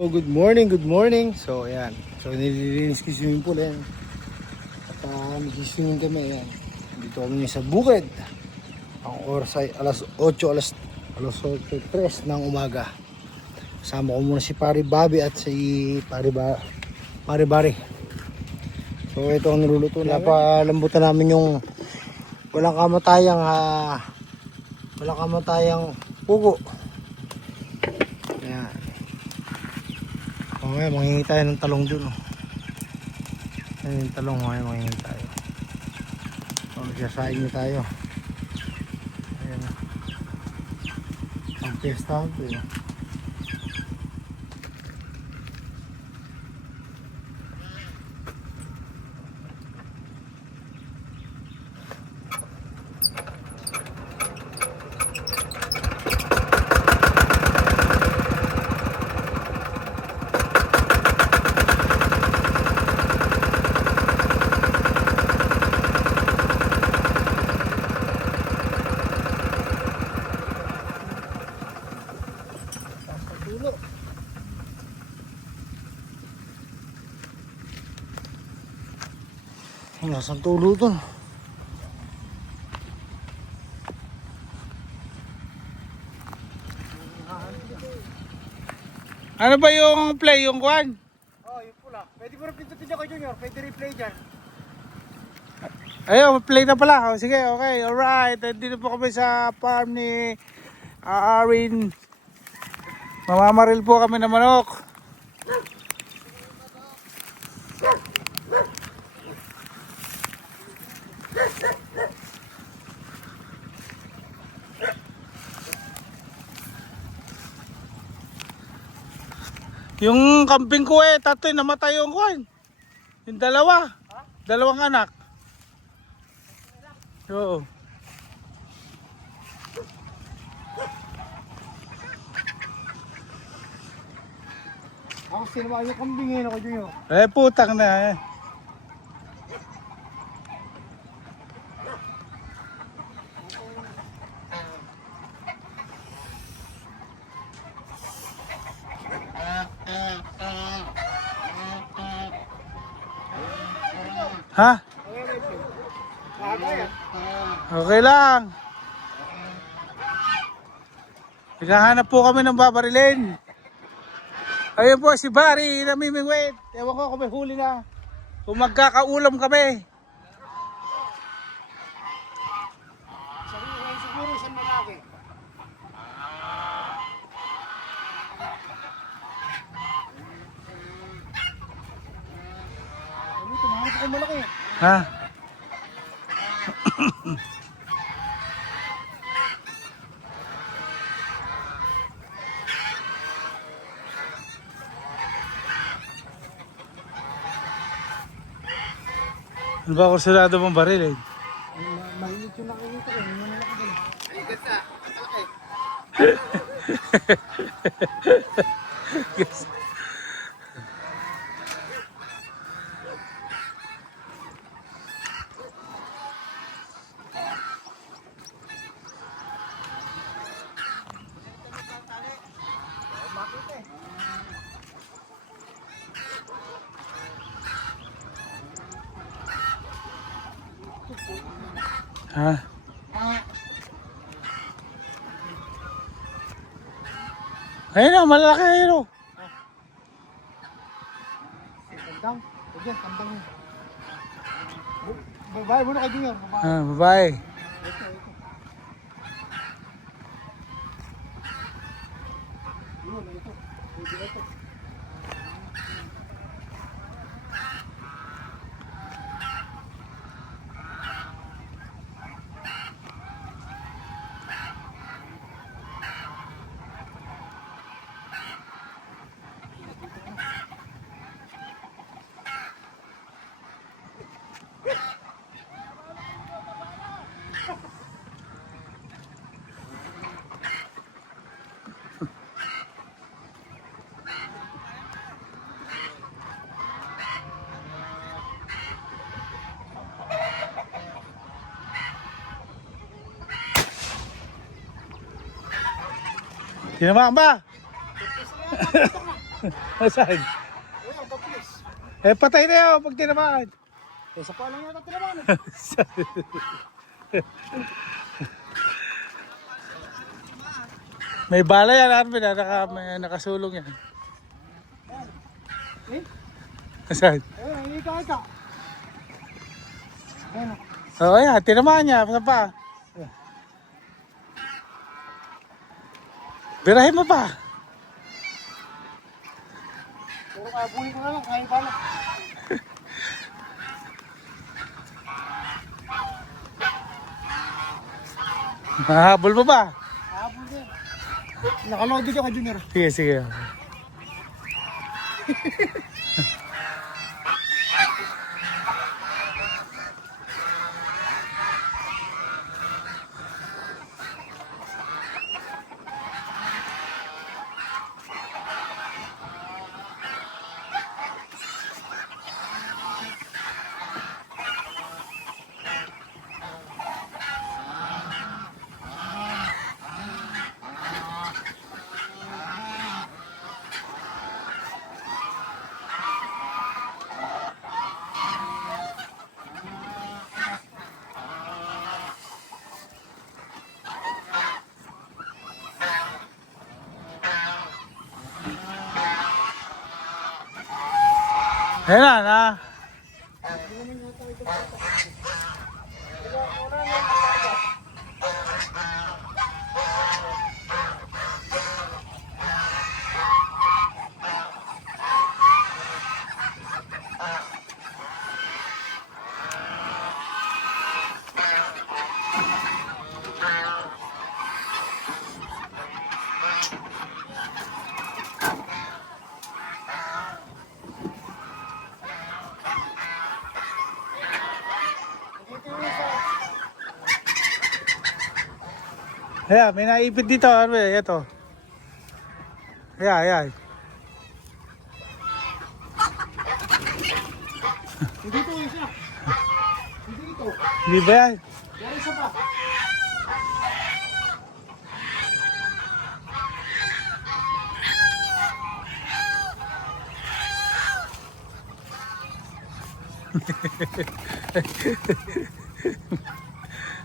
So good morning, good morning. So ayan. So nililinis ko yung swimming pool ayan. At nag-swimming kami ayan. Dito kami sa bukid. Ang oras ay alas 8, alas 8:03 ng umaga. Kasama ko muna si Pari Bobby at si Pari Bari. So ito ang niluluto namin. Napalambutan namin yung walang kamatayang pugo. Ayan. Okay, manghingi tayo ng talong dun. Ayun yung talong, okay, manghingi tayo. Magsasaing na tayo. Ayan. Ang pesta ito eh. Nasaan tulo to? Ano ba yung play, yung kwan? Oh, yung pula. Pwede mo rin pintutin dyan kay Junior. Pwede replay dyan. Ayun, play na pala. O, sige, okay, alright. Dito po kami sa farm ni Aaron. Mamamaril po kami ng manok. Yung kambing ko tatay, namatay yung kwan. Yung dalawa. Dalawang anak. Oo. Ako sinama yung kambingin ako Junior. Putang na Ha? Okay lang. Naghahanap po kami ng babarilin. Ayun po si Barry, namimingwit. Ewan ko kung may huli na. Kung magkakaulam kami. Siguro isang malaki. Ano, tumahanap ako malaki. Ha? Ano ba kursulado mong baril Mainit yung nakikita ko. Yung malaki din. Ay, gasa. Malaki. Ha? Ayun o, malaki ayun o. Tandang. Huwag tandang yun. Babae muna kay Junior. Babae. Ito. Yun, ito. Pwede ito. Tinamaan ba? Saan? Ayan, tapos. Eh, patay na yun pag tinamaan. Eh, sa palang yata tinaman. May bala yan, Arvin. May nakasulong yan. Eh? Saan? Ayun, hinika-hika. Ayun. Oo, yan. Tinamaan niya. Saan pa? Birahin mo pa. Pero kaya buhay ko na lang, kaya pala. Mahabol mo ba? Habol din. Nakaload din ka, Junior. Sige, sige. Ayan na. Ayan, may naipit dito, Arvin. Ito. Ayan, ayan. Hindi ito, isa. Hindi ito. Hindi ba yan? Yan isa pa.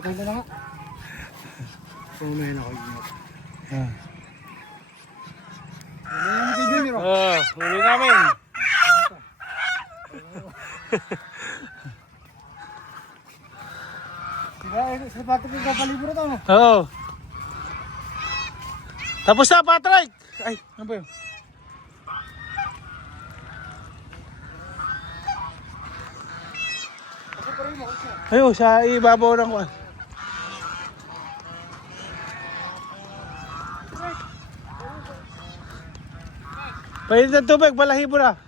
Patanda na nga. Pumain ako yun. Ah. Ayan kay Junior. Oh, huli namin. Diba, sa patok yung kapalibro ito, no? Oo. Tapos na, Patrick! Ay, ano ba yun? Kasi pa rin mo, siya. Ayun, sa ibabaw ng kwan. Pwede ng tubig, balahibo na.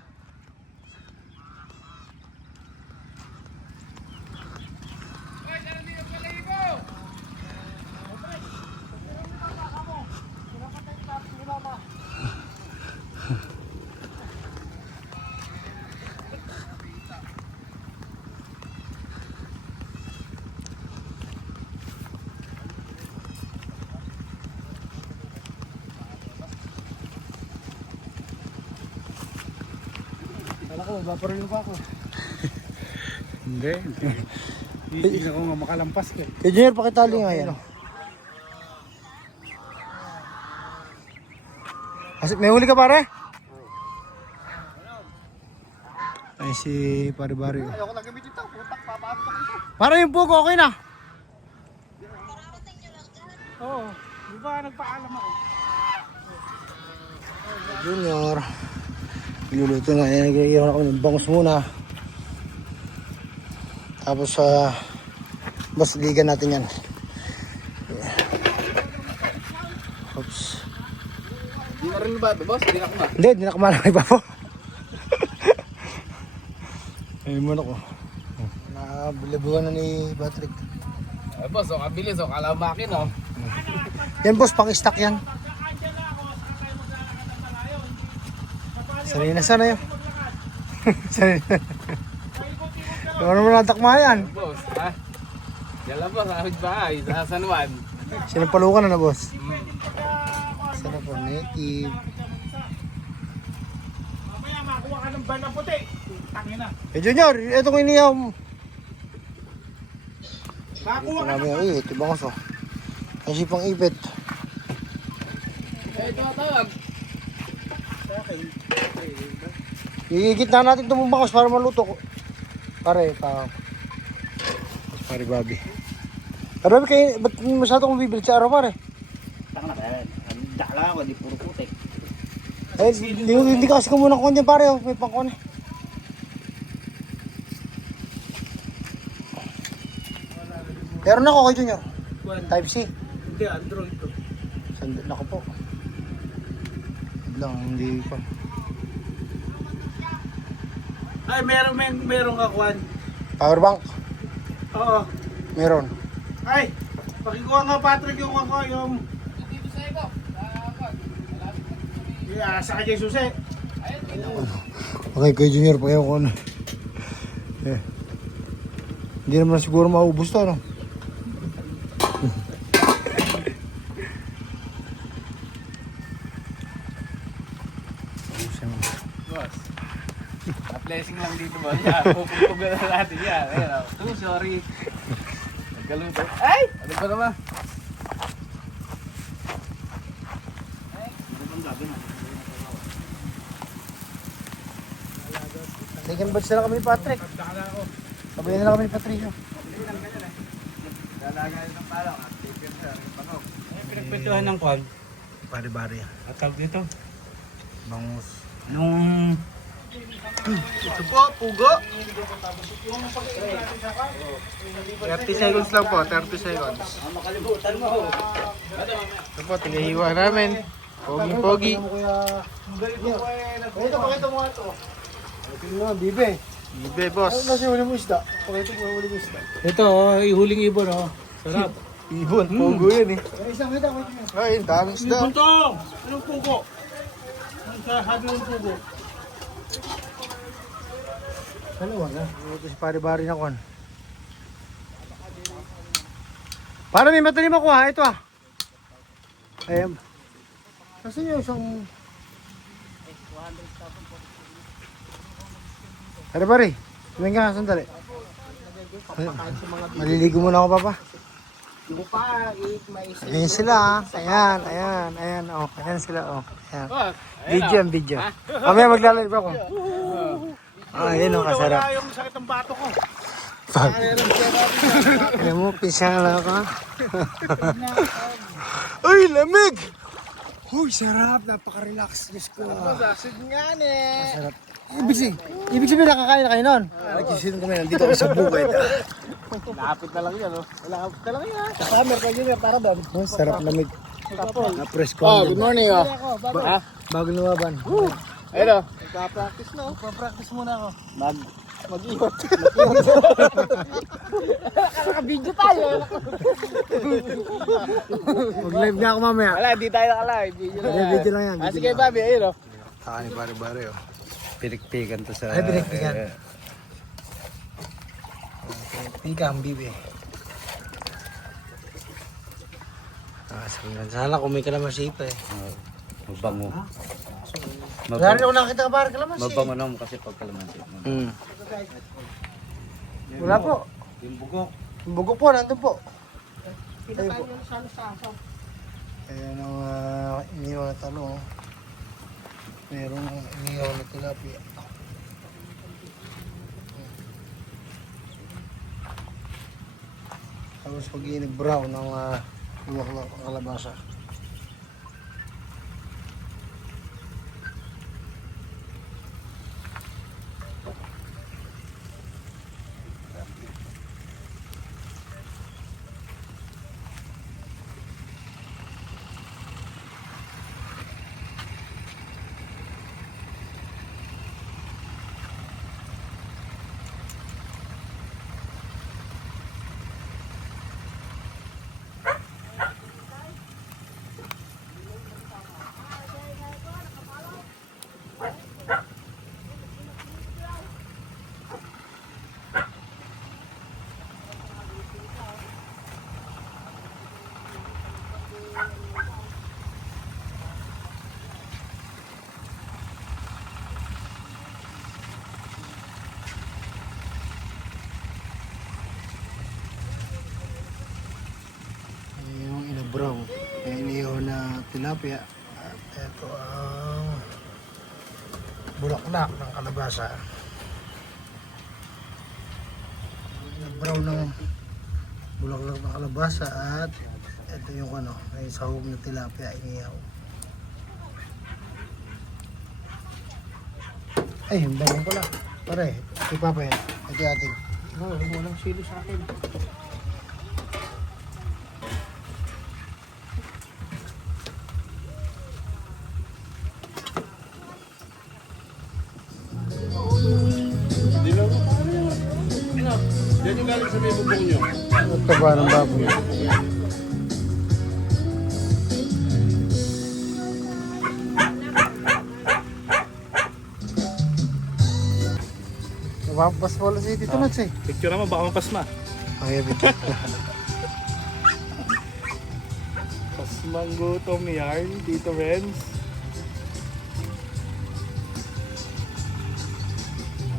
Kala ko, baparil pa ako. Hindi. Hindi na ko nga makalampas ka. Kay Junior, pakitali nga yan. May huli ka pare? Ay si pare-bari. Ayoko nagamit ito. Putak, papakot ako ito. Para yung pugo, okay na. Oo. Di ba nagpaalam ako? Junior. Luluto na. Nag-iiwan ako ng bangus muna. Tapos boss, ligan natin yan. Oops. Di na rin ba ito, boss? Di na kuma. Hindi, di na kumalamay pa po. Ayun mo na ko. Nabilabuhan na ni Patrick. Ay, boss, o kabilis, o kalamakin, o. Yan boss, pang-stock yan. Sanay na sana yun. Sanay na. Ano naman natakma yan? Boss, ha? Yan lang, boss, sa bahay, sa San Juan. Sinampalukan na boss. Sana po native. yung ban na puti. Tangin na. Junior, itong iniyam. Nakakuha ka Marami na. ang ipit, ibang kaso. Kasi pang ipit. Eh, tawag. Igigit na natin itong bangos para maluto. Pare, pa. Pare, Bobby. Pero Bobby, kayo, ba't masyado kong bibili sa araw, pare? Tanga na kaya. Dakla ako, di puro putik. Eh, hindi kasi ko muna kunin pare, oh. May pangkon eh. Meron ako kay Junior. Type C. Hindi, Android to. Sandal ako po. Lang, hindi pa. Ay, meron ka, Kwan. Power bank, Oo. meron. Ay, pakikuha nga, Patrick, yung ako, yung... Dito sa ikaw. Yeah, sa kanya susi. Okay, kay Junior, pakiyaw ko na. Eh. Hindi naman siguro maubos to, ano? Boss. Blessing lang dito ba? Yan, pupugpugan na natin yan. Ayun, oh. Sorry. Nagkaluto. Ay! Ano ba naman? Second batch na lang kami ni Patrick. Sabayan na lang kami ni Patricio. Lalagay ng palaw. Tipin siya. Panog. Pinagpituhan ng kwan. Bari-bari. At tawag dito. Bangus. Nung Ito po, pugo. 30 seconds lang po, 30 seconds. makalimutan mo. Ito po, tinahiwa namin. Pogi-pogi. Pakita, pakita mo nga ito. Ito naman, bibe. Ibe, boss. Ano kasi huli mo isda? Pakita mo huli mo isda. Ito, huling ibon, oh. Sarap. Ibon, pugo yan eh. Pero isang kita, pakita mo. Ay, daming isda. Ibon to! Anong pugo? Anong sabi ng pugo? Dalawa na. Ito si pare-bari na kon. Para may matalim ako ha, ito ah. Ayan. Kasi yung isang... Pare-bari, tumingin ka, sandali. Maliligo muna ako, papa. Ayan sila ah. Ayan, ayan, ayan. Oh, ayan sila oh. Ayan. Video yan, video. Mamaya maglalalive ako. Ayan oh, kasarap. Wala yung sakit ng bato ko. Alam mo, pisang lang ako. Uy, lamig! Uy, sarap. Napaka-relax. Diyos ko. Masasid nga eh. Sarap. Ibig sabihin nakakain na kayo nun? Nagsisin kami, nandito ako sa bukid. Lapit na lang yan, oh. Lapit na lang yan. Summer kayo yun, para ba? Oh, sarap lamig. Na-press ko. Oh, good morning, oh. Bago lumaban. Ayun, oh. Nagpa-practice na, oh. Pa-practice muna ako. Mag-iot. Naka-video tayo. Mag-live na ako mamaya. Wala, hindi tayo naka-live. Video lang. Video lang yan. Ah, sige, Bobby, ayun, oh. Ni pare-pare oh. Pinikpikan to sa... Ay, pinikpikan. Pikang bibi. Sana kung may kalamansi pa eh. Mabango. Wala rin ako nakita ka pare kalamansi. Mabango naman kasi pag kalamansi. Wala po. Yung bugok. Yung bugok po, nandun po. Ayun po. Ayan ang inihaw na talo. Merong inihaw na tilapia. Tapos pag brown ng luwak na kalabasa. tilapia. At ito ang bulaklak ng kalabasa. Brown ng bulaklak ng kalabasa at ito yung ano, may sahog na tilapia inihaw. Ay, yung bawang pala. Pare, ito papa yan. Ito atin. Oh, walang sili sa akin. Yan yung galing sa may bubong nyo. Ito taba ng baboy. Napapas pala si Tito Nats eh. Picture naman, baka mapasma. Ay, bito. Pasmang gutom yarn, Tito Renz.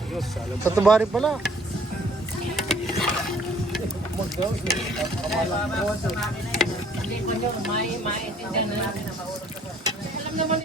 Ayos, alam mo. Tataba rin pala. Hindi ko nyo, maintindihan na natin. Alam naman